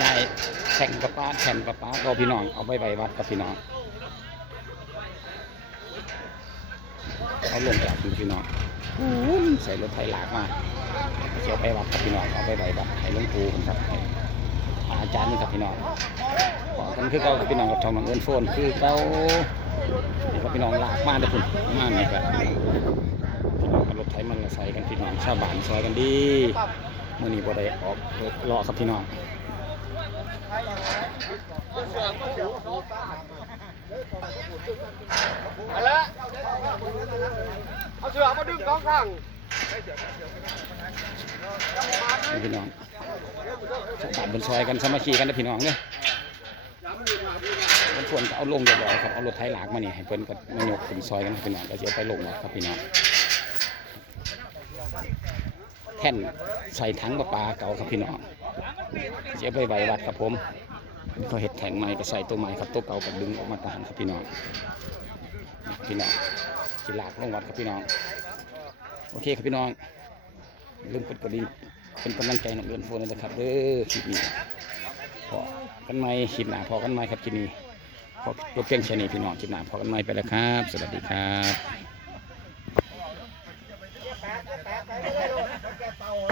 ยายแข่งกับป้าแข่งกับป้าก็พี่น้องเอาไปไว้วัดกับพี่น้องเอาลงจากคุณพี่น้องใส่รถไถหลากมาเสียไปวัดกับพี่น้องเอาไปไว้วัดให้หลวงปู่คุณครับอาจารย์นี่ครับพี่น้องบอกกันคือเก่ากับพี่น้องกับช่องน้องเอิญโฟนคือเก่านี่ครับพี่น้องลากมาเด้อคุณมานี่ครับ พี่น้องเอารถไถมันละใส่กันพี่น้องชาวบ้านซอยกันดีมื่อนี้บ่ได้ออกรถรอครับพี่น้องเอาละเอาเสือมาดึงสองข้างนี่พี่น้องชาวบ้านบนซอยกันสามัคคีกันนะพี่น้องเนี่ยบางส่วนก็เอาลงเรียบร้อยครับเอารถไถหลากมานี่ให้เพิ่นก็มายกขึ้นซอยกันนะพี่น้องแล้วจะเอาไปลงวัดครับพี่น้อง แท่นใส่ถังประปาเก่าครับพี่น้องจะเอาไปไว้วัดครับผมเขาเห็ดแท่งใหม่ก็ใส่ตัวใหม่ครับตัวเก่าก็ดึงออกมาตางครับพี่น้องพี่น้องสิลากลงวัดครับพี่น้อง โอเคครับพี่น้องลืมกดกระดิ่งเป็นกำลังใจน้องเดือนโฟนด้วยนะครับเด้อคลิปนี้พอกันไหมคลิปหนาพอกันไหมครับคลิปนี้พอตัวเพียงแค่นี้พี่น้องคลิปหนาพอกันไหมไปแล้วครับ สวัสดีครับ 打打打打这个给我直接打我